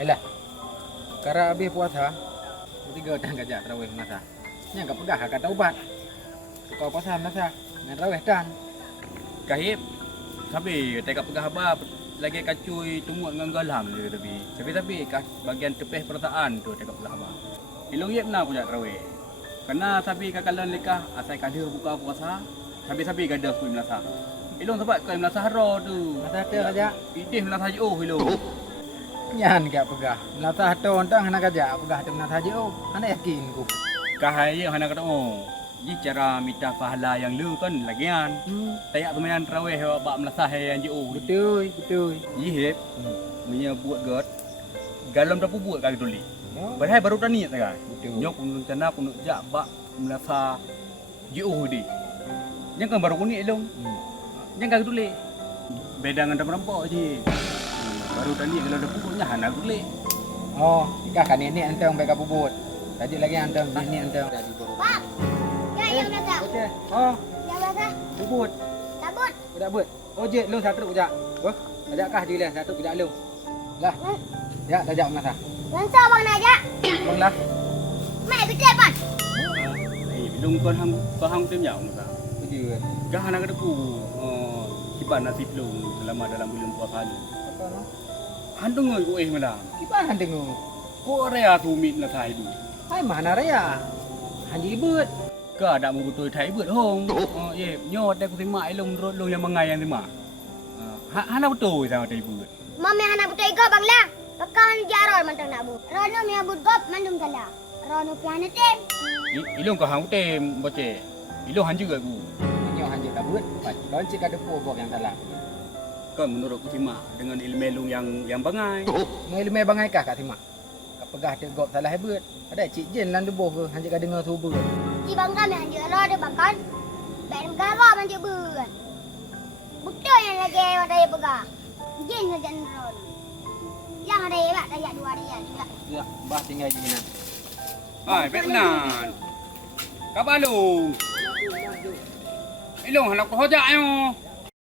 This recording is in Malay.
Ayolah. Sekarang habis puasa, tiga dan gajah terawih masa. Yang enggak pegah kata ubat. Kau puasa masa dengan terawih dan. Kahip, sabi tekak pegah abah lagi kacui tumut dengan galam je tapi kat bagian tepeh perasaan tu tekak pegah abah. Ilung ye benar punya terawih. Karena sabi kakalan lekah asai kada buka puasa, sabi kada kui melasa. Ilung sebab kau melasa haro tu. Masa ada gajah. Idih melasa jauh ilung. Nyan enggak pegah. Melata hatu ontang anak gajah pegah tu melata haji oh. Anak yakin ku. Kahaya hana kata oh. Ji cara minta pahala yang lu kan lagian. Tayak tumayan terawih bak melasa yang jauh. Betul. Ji hep. Punya buat god. Galam dah buat kali tulis. Oh. Padahal baru tani tak. Betul. Nyok untuk cana pun jak bak melasa jauh di. Yang kan baru kuning ilung. Yang kali tulis. Beda dengan rempok je. Baru tani kalau dah pupuknya hana tulis. Oh, ikah kan ini antang baik bubut. Tadi lagi antang ini antang dari baru. Pak, yang mana? Okey. Oh, Yang mana? bubut. Sabut. Budak but. Oh, je lu satu budak. Oh, ajakkah dia lah satu budak lu. Lah. Ya, ajak masa. Lansa bang Najak. Bang lah. Mai betul pan. Ilung kon hang tim jauh masa. Tujuh. Gah anak kedeku. Kiban nasib lu selama dalam bulan puasa lu. Apa no? Handung ngoi malam. Kipan dengu. Ko area tumit na thai du. Hai mana raya? Hanji but. Ka ada mu betul thai beut hong. Ye nyot dak terima ilung lu yang mengai yang terima. Hana betul sama thai beut. Mami anak betul iko bang lah. Pekan jarol mantang nak bu. Rono mi abut gop mandum salah. Rono piana tem. Ilung ka hang tem boce. Ilung han juga ku. Nyo hanji tak but. Don cik ada bok yang salah. Kan menurut ku terima dengan ilmu ilung yang bangai. Ngilme bangai kah kat simak? Kak pegah te gop salah hebut. Ada cik jen lan debuh ke hanji ka dengar tu but. Ci bang kami anjir ro de bang kan. Baik garo manjir buat. Betul yang lagi ada yang pegang. Jin saja ron. Yang ada yang tak ada dua dia juga. Ya, bah tinggal di sini. Ai benar. Ka balung. Ilung halak ko hoja ayo.